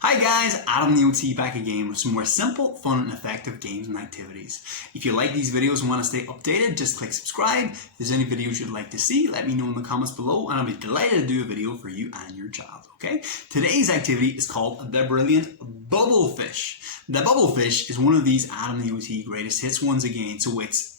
Hi guys, Adam the OT back again with some more simple, fun and effective games and activities. If you like these videos and want to stay updated, just click subscribe. If there's any videos you'd like to see, let me know in the comments below and I'll be delighted to do a video for you and your child, okay? Today's activity is called the Brilliant Bubble Fish. The Bubble Fish is one of these Adam the OT greatest hits ones again, so it's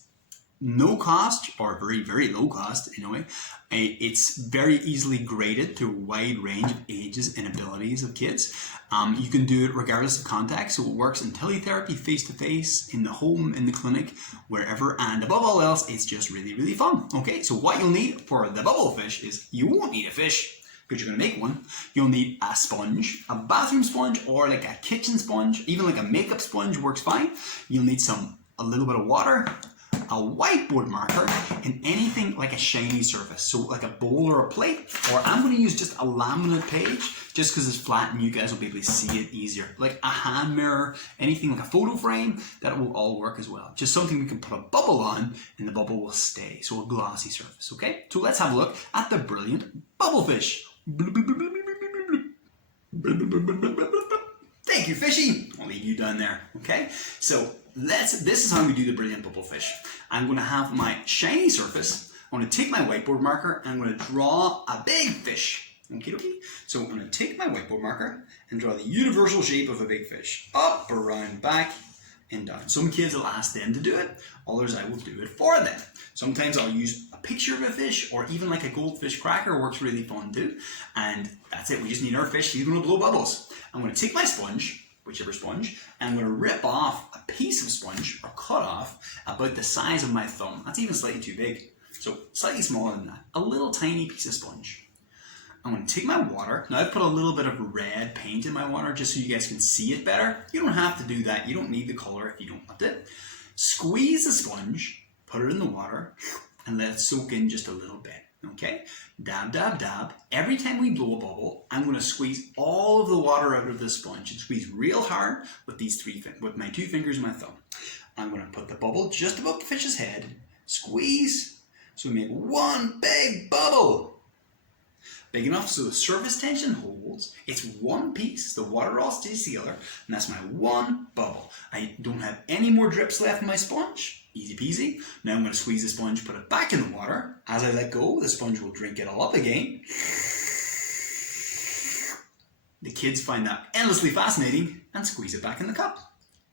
no cost, or very, very low cost anyway. It's very easily graded to a wide range of ages and abilities of kids. You can do it regardless of context, so it works in teletherapy, face-to-face, in the home, in the clinic, wherever, and above all else, it's just really, really fun. Okay, so what you'll need for the bubble fish is, you won't need a fish, because you're going to make one. You'll need a sponge, a bathroom sponge, or like a kitchen sponge, even like a makeup sponge works fine. You'll need a little bit of water, a whiteboard marker, and anything like a shiny surface, so like a bowl or a plate, or I'm going to use just a laminate page just because it's flat and you guys will be able to see it easier, like a hand mirror, anything like a photo frame, that will all work as well. Just something we can put a bubble on and the bubble will stay, so a glossy surface. Okay, so let's have a look at the Brilliant Bubble Fish. Thank you, Fishy. I'll leave you down there. Okay, so this is how we do the Brilliant Bubble Fish. I'm going to have my shiny surface. I'm going to take my whiteboard marker and I'm going to draw a big fish. Okay, okay. So I'm going to take my whiteboard marker and draw the universal shape of a big fish. Up, around, back, and down. Some kids will ask them to do it. Others I will do it for them. Sometimes I'll use a picture of a fish, or even like a goldfish cracker works really fun too. And that's it. We just need our fish. He's going to blow bubbles. I'm going to take my sponge, whichever sponge, and I'm going to rip off a piece of sponge, or cut off, about the size of my thumb. That's even slightly too big. So slightly smaller than that. A little tiny piece of sponge. I'm going to take my water. Now I've put a little bit of red paint in my water just so you guys can see it better. You don't have to do that. You don't need the color if you don't want it. Squeeze the sponge, put it in the water, and let it soak in just a little bit. Okay? Dab, dab, dab. Every time we blow a bubble, I'm going to squeeze all of the water out of the sponge and squeeze real hard with with my two fingers and my thumb. I'm going to put the bubble just above the fish's head, squeeze, so we make one big bubble. Big enough so the surface tension holds. It's one piece, the water all stays together, and that's my one bubble. I don't have any more drips left in my sponge. Easy peasy. Now I'm going to squeeze the sponge, put it back in the water. As I let go, the sponge will drink it all up again. The kids find that endlessly fascinating and squeeze it back in the cup.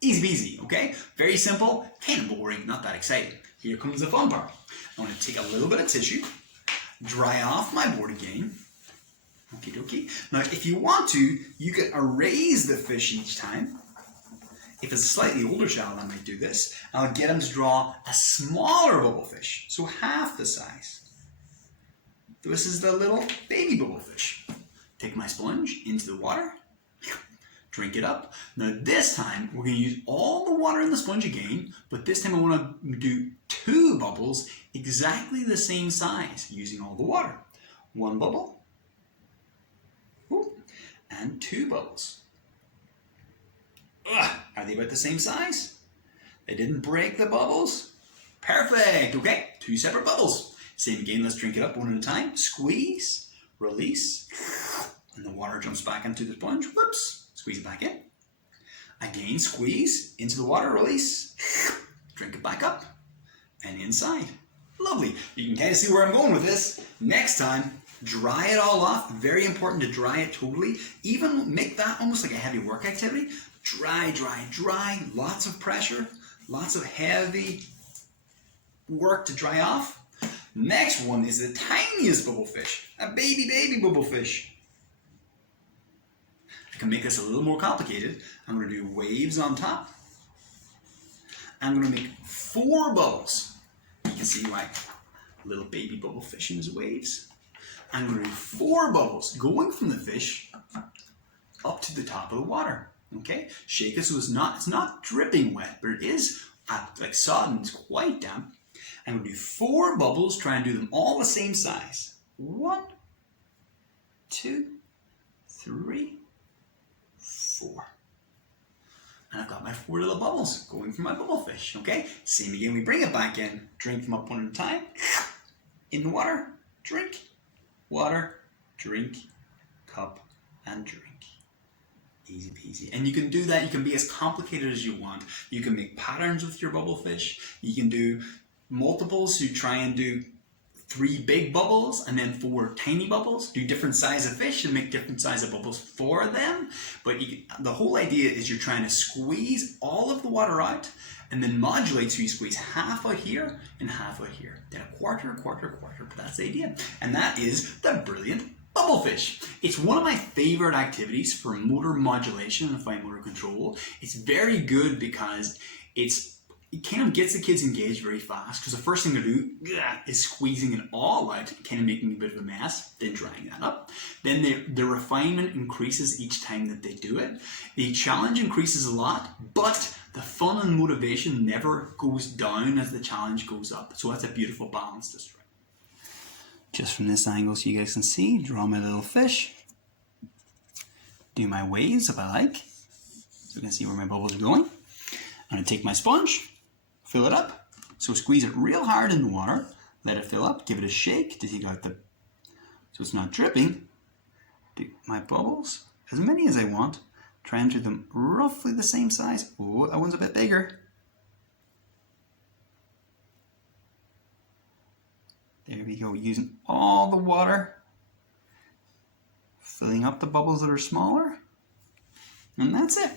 Easy peasy, okay? Very simple, kind of boring, not that exciting. Here comes the fun part. I'm going to take a little bit of tissue, dry off my board again. Okie dokie. Now, if you want to, you can erase the fish each time. If it's a slightly older child, I might do this. I'll get him to draw a smaller bubble fish, so half the size. This is the little baby bubble fish. Take my sponge into the water, drink it up. Now this time, we're going to use all the water in the sponge again, but this time I want to do two bubbles exactly the same size, using all the water. One bubble, and two bubbles. Are they about the same size? They didn't break the bubbles? Perfect. Okay, two separate bubbles. Same again, let's drink it up one at a time. Squeeze, release, and the water jumps back into the sponge. Whoops, squeeze it back in. Again, squeeze into the water, release, drink it back up, and inside. Lovely. You can kind of see where I'm going with this. Next time, dry it all off. Very important to dry it totally. Even make that almost like a heavy work activity. Dry, dry, dry. Lots of pressure. Lots of heavy work to dry off. Next one is the tiniest bubble fish. A baby bubble fish. I can make this a little more complicated. I'm going to do waves on top. I'm going to make 4 bubbles. You can see my little baby bubble fish in his waves. I'm going to do 4 bubbles going from the fish up to the top of the water. Okay, shake it so it's not dripping wet, but it is like sodden. It's quite damp. I'm going to do 4 bubbles. Try and do them all the same size. 1, 2, 3, 4. And I've got my 4 little bubbles going from my bubble fish. Okay, same again. We bring it back in. Drink them up one at a time. In the water. Drink. Water. Drink. Cup. And drink. Easy peasy. And you can do that, you can be as complicated as you want. You can make patterns with your bubble fish. You can do multiples, so you try and do 3 big bubbles and then 4 tiny bubbles. Do different size of fish and make different size of bubbles for them. But the whole idea is you're trying to squeeze all of the water out and then modulate, so you squeeze half out here and half out here. Then a quarter, but that's the idea. And that is the brilliant bubble fish. It's one of my favorite activities for motor modulation and fine motor control. It's very good because it kind of gets the kids engaged very fast, because the first thing to do is squeezing it all out, kind of making a bit of a mess, then drying that up. Then the refinement increases each time that they do it. The challenge increases a lot, but the fun and motivation never goes down as the challenge goes up. So that's a beautiful balance to strike. Just from this angle so you guys can see, draw my little fish, do my waves if I like, so you can see where my bubbles are going. I'm going to take my sponge, fill it up, so squeeze it real hard in the water, let it fill up, give it a shake to take out so it's not dripping. Do my bubbles, as many as I want, try and do them roughly the same size. Oh, that one's a bit bigger. There we go, using all the water, filling up the bubbles that are smaller, and that's it.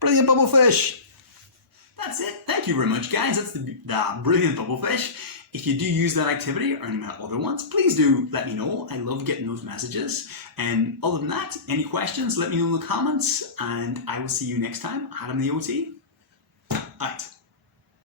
Brilliant bubble fish. That's it. Thank you very much, guys. That's the brilliant bubble fish. If you do use that activity or any of my other ones, please do let me know. I love getting those messages. And other than that, any questions, let me know in the comments, and I will see you next time. Adam the OT, out.